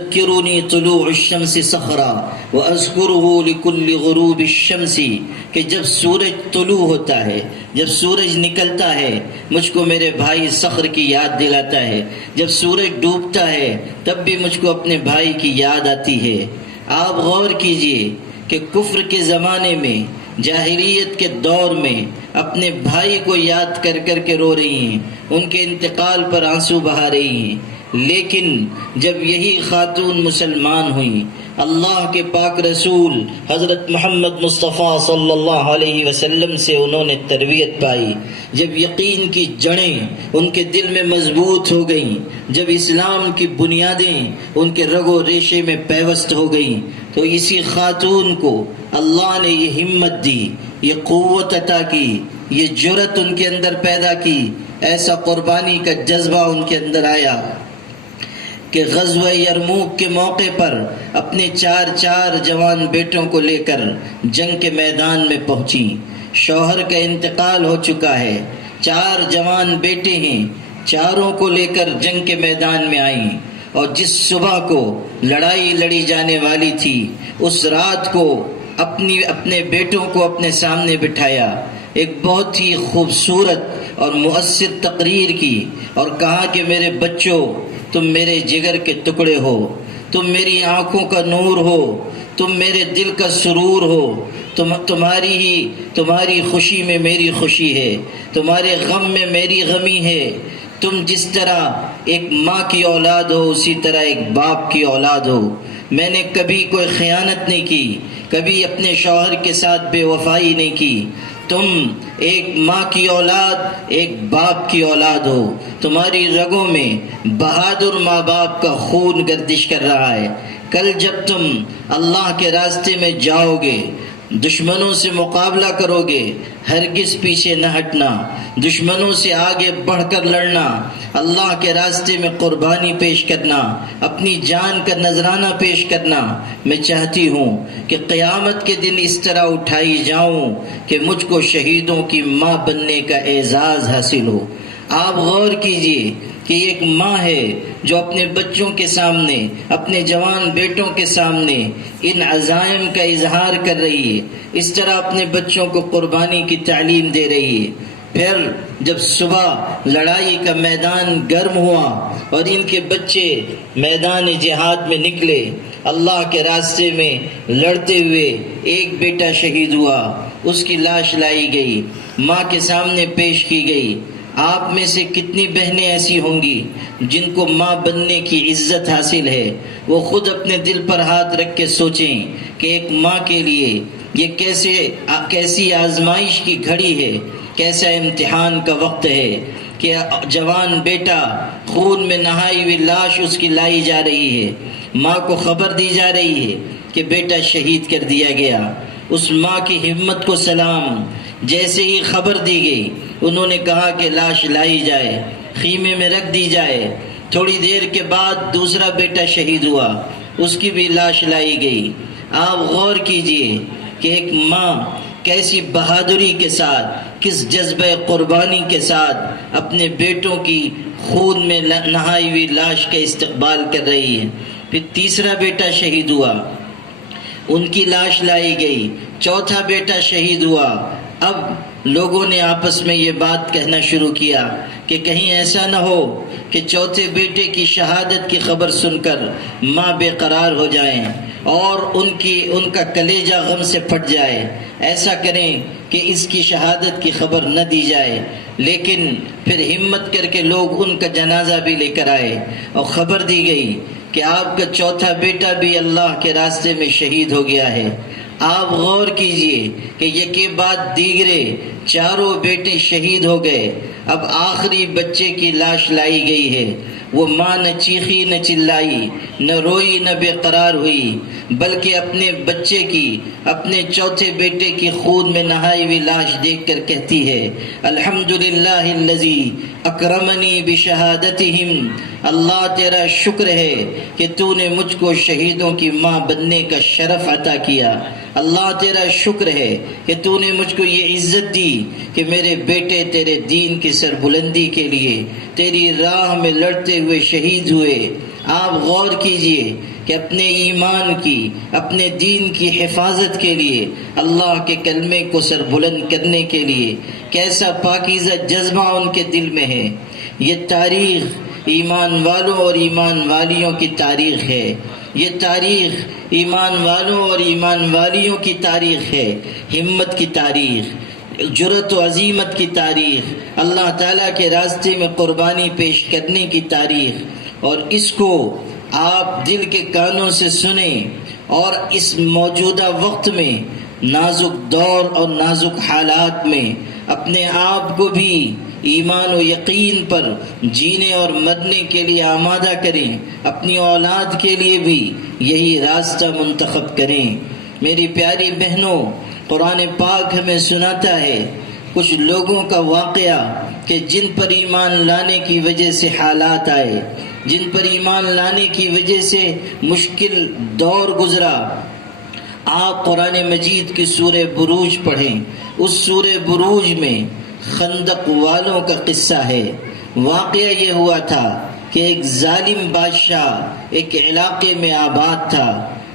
يذكرني طلوع الشمس صخرا واذكره لكل غروب الشمس، کہ جب سورج طلوع ہوتا ہے، جب سورج نکلتا ہے، مجھ کو میرے بھائی صخر کی یاد دلاتا ہے، جب سورج ڈوبتا ہے تب بھی مجھ کو اپنے بھائی کی یاد آتی ہے۔ آپ غور کیجئے کہ کفر کے زمانے میں، جاہلیت کے دور میں اپنے بھائی کو یاد کر کر کے رو رہی ہیں، ان کے انتقال پر آنسو بہا رہی ہیں، لیکن جب یہی خاتون مسلمان ہوئیں، اللہ کے پاک رسول حضرت محمد مصطفیٰ صلی اللہ علیہ وسلم سے انہوں نے تربیت پائی، جب یقین کی جڑیں ان کے دل میں مضبوط ہو گئیں، جب اسلام کی بنیادیں ان کے رگ و ریشے میں پیوست ہو گئیں، تو اسی خاتون کو اللہ نے یہ ہمت دی، یہ قوت عطا کی، یہ جرأت ان کے اندر پیدا کی، ایسا قربانی کا جذبہ ان کے اندر آیا کہ غزوہ یرموک کے موقع پر اپنے چار جوان بیٹوں کو لے کر جنگ کے میدان میں پہنچی۔ شوہر کا انتقال ہو چکا ہے، 4 جوان بیٹے ہیں، چاروں کو لے کر جنگ کے میدان میں آئیں، اور جس صبح کو لڑائی لڑی جانے والی تھی اس رات کو اپنے بیٹوں کو اپنے سامنے بٹھایا، ایک بہت ہی خوبصورت اور مؤثر تقریر کی اور کہا کہ میرے بچوں، تم میرے جگر کے ٹکڑے ہو، تم میری آنکھوں کا نور ہو، تم میرے دل کا سرور ہو، تمہاری خوشی میں میری خوشی ہے، تمہارے غم میں میری غمی ہے، تم جس طرح ایک ماں کی اولاد ہو اسی طرح ایک باپ کی اولاد ہو، میں نے کبھی کوئی خیانت نہیں کی، کبھی اپنے شوہر کے ساتھ بے وفائی نہیں کی، تم ایک ماں کی اولاد ایک باپ کی اولاد ہو، تمہاری رگوں میں بہادر ماں باپ کا خون گردش کر رہا ہے، کل جب تم اللہ کے راستے میں جاؤ گے، دشمنوں سے مقابلہ کرو گے، ہرگز پیچھے نہ ہٹنا، دشمنوں سے آگے بڑھ کر لڑنا، اللہ کے راستے میں قربانی پیش کرنا، اپنی جان کا نذرانہ پیش کرنا۔ میں چاہتی ہوں کہ قیامت کے دن اس طرح اٹھائی جاؤں کہ مجھ کو شہیدوں کی ماں بننے کا اعزاز حاصل ہو۔ آپ غور کیجئے کہ ایک ماں ہے جو اپنے بچوں کے سامنے، اپنے جوان بیٹوں کے سامنے ان عزائم کا اظہار کر رہی ہے، اس طرح اپنے بچوں کو قربانی کی تعلیم دے رہی ہے۔ پھر جب صبح لڑائی کا میدان گرم ہوا اور ان کے بچے میدان جہاد میں نکلے، اللہ کے راستے میں لڑتے ہوئے، ایک بیٹا شہید ہوا، اس کی لاش لائی گئی، ماں کے سامنے پیش کی گئی۔ آپ میں سے کتنی بہنیں ایسی ہوں گی جن کو ماں بننے کی عزت حاصل ہے؟ وہ خود اپنے دل پر ہاتھ رکھ کے سوچیں کہ ایک ماں کے لیے یہ کیسی آزمائش کی گھڑی ہے، کیسا امتحان کا وقت ہے کہ جوان بیٹا، خون میں نہائی ہوئی لاش اس کی لائی جا رہی ہے، ماں کو خبر دی جا رہی ہے کہ بیٹا شہید کر دیا گیا۔ اس ماں کی ہمت کو سلام۔ جیسے ہی خبر دی گئی انہوں نے کہا کہ لاش لائی جائے، خیمے میں رکھ دی جائے۔ تھوڑی دیر کے بعد دوسرا بیٹا شہید ہوا، اس کی بھی لاش لائی گئی۔ آپ غور کیجئے کہ ایک ماں کیسی بہادری کے ساتھ، کس جذبہ قربانی کے ساتھ اپنے بیٹوں کی خون میں نہائی ہوئی لاش کا استقبال کر رہی ہے۔ پھر تیسرا بیٹا شہید ہوا، ان کی لاش لائی گئی۔ چوتھا بیٹا شہید ہوا۔ اب لوگوں نے آپس میں یہ بات کہنا شروع کیا کہ کہیں ایسا نہ ہو کہ چوتھے بیٹے کی شہادت کی خبر سن کر ماں بے قرار ہو جائیں اور ان کا کلیجہ غم سے پھٹ جائے۔ ایسا کریں کہ اس کی شہادت کی خبر نہ دی جائے۔ لیکن پھر ہمت کر کے لوگ ان کا جنازہ بھی لے کر آئے اور خبر دی گئی کہ آپ کا چوتھا بیٹا بھی اللہ کے راستے میں شہید ہو گیا ہے۔ آپ غور کیجئے کہ یکے بعد دیگرے چاروں بیٹے شہید ہو گئے۔ اب آخری بچے کی لاش لائی گئی ہے۔ وہ ماں نہ چیخی نہ چلائی، نہ روئی نہ بے قرار ہوئی، بلکہ اپنے بچے کی، اپنے چوتھے بیٹے کی خون میں نہائی ہوئی لاش دیکھ کر کہتی ہے، الحمدللہ الذی اکرمنی بشہادتہم، اللہ تیرا شکر ہے کہ تو نے مجھ کو شہیدوں کی ماں بننے کا شرف عطا کیا۔ اللہ تیرا شکر ہے کہ تو نے مجھ کو یہ عزت دی کہ میرے بیٹے تیرے دین کی سربلندی کے لیے تیری راہ میں لڑتے ہوئے شہید ہوئے۔ آپ غور کیجئے کہ اپنے ایمان کی، اپنے دین کی حفاظت کے لیے، اللہ کے کلمے کو سر بلند کرنے کے لیے کیسا پاکیزہ جذبہ ان کے دل میں ہے۔ یہ تاریخ ایمان والوں اور ایمان والیوں کی تاریخ ہے، یہ تاریخ ایمان والوں اور ایمان والیوں کی تاریخ ہے، ہمت کی تاریخ، جرأت و عزیمت کی تاریخ، اللہ تعالیٰ کے راستے میں قربانی پیش کرنے کی تاریخ۔ اور اس کو آپ دل کے کانوں سے سنیں، اور اس موجودہ وقت میں نازک دور اور نازک حالات میں اپنے آپ کو بھی ایمان و یقین پر جینے اور مرنے کے لیے آمادہ کریں، اپنی اولاد کے لیے بھی یہی راستہ منتخب کریں۔ میری پیاری بہنوں، قرآن پاک ہمیں سناتا ہے کچھ لوگوں کا واقعہ کہ جن پر ایمان لانے کی وجہ سے حالات آئے، جن پر ایمان لانے کی وجہ سے مشکل دور گزرا۔ آپ قرآن مجید کی سورہ بروج پڑھیں، اس سورہ بروج میں خندق والوں کا قصہ ہے۔ واقعہ یہ ہوا تھا کہ ایک ظالم بادشاہ ایک علاقے میں آباد تھا،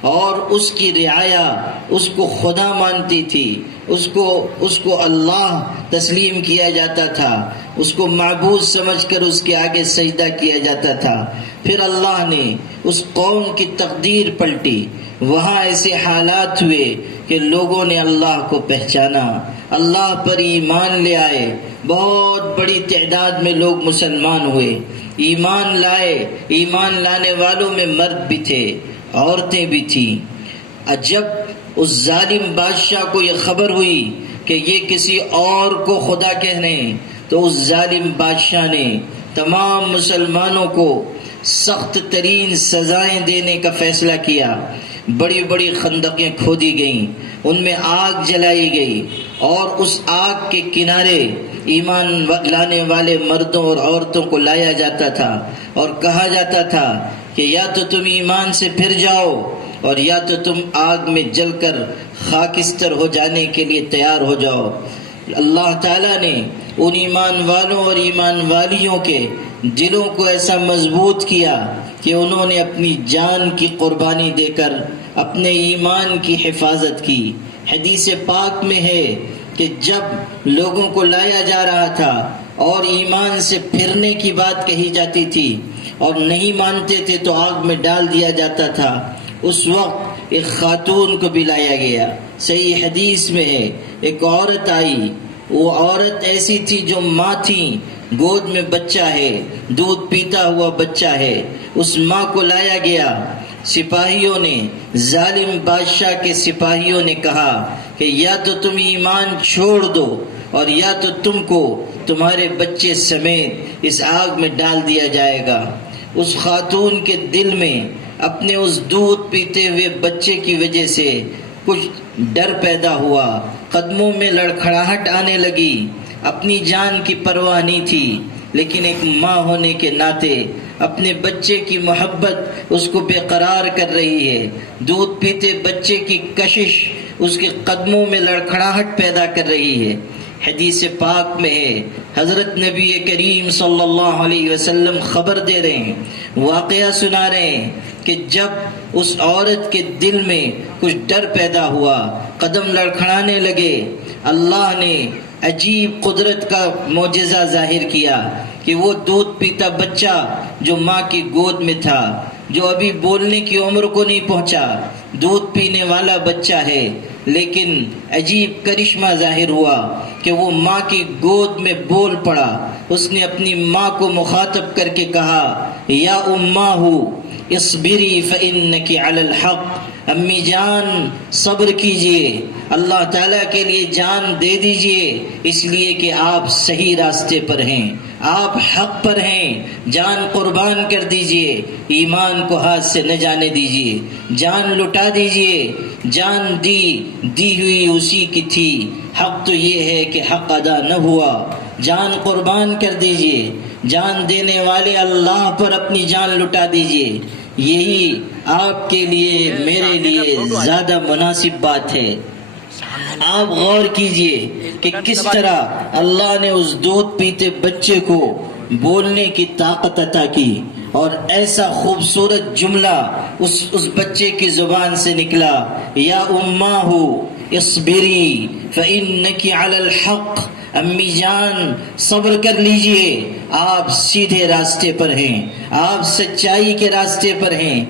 اور اس کی رعایا اس کو خدا مانتی تھی، اس کو اللہ تسلیم کیا جاتا تھا، اس کو معبود سمجھ کر اس کے آگے سجدہ کیا جاتا تھا۔ پھر اللہ نے اس قوم کی تقدیر پلٹی، وہاں ایسے حالات ہوئے کہ لوگوں نے اللہ کو پہچانا، اللہ پر ایمان لے آئے، بہت بڑی تعداد میں لوگ مسلمان ہوئے، ایمان لائے۔ ایمان لانے والوں میں مرد بھی تھے، عورتیں بھی تھیں۔ جب اس ظالم بادشاہ کو یہ خبر ہوئی کہ یہ کسی اور کو خدا کہہ رہے ہیں، تو اس ظالم بادشاہ نے تمام مسلمانوں کو سخت ترین سزائیں دینے کا فیصلہ کیا۔ بڑی بڑی خندقیں کھودی گئیں، ان میں آگ جلائی گئی، اور اس آگ کے کنارے ایمان لانے والے مردوں اور عورتوں کو لایا جاتا تھا، اور کہا جاتا تھا کہ یا تو تم ایمان سے پھر جاؤ، اور یا تو تم آگ میں جل کر خاکستر ہو جانے کے لیے تیار ہو جاؤ۔ اللہ تعالیٰ نے ان ایمان والوں اور ایمان والیوں کے دلوں کو ایسا مضبوط کیا کہ انہوں نے اپنی جان کی قربانی دے کر اپنے ایمان کی حفاظت کی۔ حدیث پاک میں ہے کہ جب لوگوں کو لایا جا رہا تھا اور ایمان سے پھرنے کی بات کہی جاتی تھی اور نہیں مانتے تھے تو آگ میں ڈال دیا جاتا تھا، اس وقت ایک خاتون کو بھی لایا گیا۔ صحیح حدیث میں ہے ایک عورت آئی، وہ عورت ایسی تھی جو ماں تھی، گود میں بچہ ہے، دودھ پیتا ہوا بچہ ہے، اس ماں کو لایا گیا۔ سپاہیوں نے، ظالم بادشاہ کے سپاہیوں نے کہا کہ یا تو تم ایمان چھوڑ دو، اور یا تو تم کو تمہارے بچے سمیت اس آگ میں ڈال دیا جائے گا۔ اس خاتون کے دل میں اپنے اس دودھ پیتے ہوئے بچے کی وجہ سے کچھ ڈر پیدا ہوا، قدموں میں لڑکھڑاہٹ آنے لگی، اپنی جان کی پرواہ نہیں تھی، لیکن ایک ماں ہونے کے ناطے اپنے بچے کی محبت اس کو بے قرار کر رہی ہے۔ دودھ پیتے بچے کی کشش اس کے قدموں میں لڑکھڑاہٹ پیدا کر رہی ہے۔ حدیث پاک میں ہے، حضرت نبی کریم صلی اللہ علیہ وسلم خبر دے رہے ہیں، واقعہ سنا رہے ہیں کہ جب اس عورت کے دل میں کچھ ڈر پیدا ہوا، قدم لڑکھڑانے لگے، اللہ نے عجیب قدرت کا معجزہ ظاہر کیا کہ وہ دودھ پیتا بچہ جو ماں کی گود میں تھا، جو ابھی بولنے کی عمر کو نہیں پہنچا، دودھ پینے والا بچہ ہے، لیکن عجیب کرشمہ ظاہر ہوا کہ وہ ماں کی گود میں بول پڑا۔ اس نے اپنی ماں کو مخاطب کر کے کہا، یا اماہ اصبری فإنک علی الحق، امی جان صبر کیجئے، اللہ تعالیٰ کے لیے جان دے دیجئے، اس لیے کہ آپ صحیح راستے پر ہیں، آپ حق پر ہیں، جان قربان کر دیجئے، ایمان کو ہاتھ سے نہ جانے دیجئے، جان لٹا دیجئے، جان دی ہوئی اسی کی تھی، حق تو یہ ہے کہ حق ادا نہ ہوا، جان قربان کر دیجئے، جان دینے والے اللہ پر اپنی جان لٹا دیجئے، یہی آپ کے لیے میرے لیے زیادہ مناسب بات ہے۔ آپ غور کیجئے کہ کس طرح اللہ نے اس دودھ پیتے بچے کو بولنے کی طاقت عطا کی، اور ایسا خوبصورت جملہ اس بچے کی زبان سے نکلا، یا اماہ اصبری فإنک علی الحق، امی جان صبر کر لیجئے، آپ سیدھے راستے پر ہیں، آپ سچائی کے راستے پر ہیں۔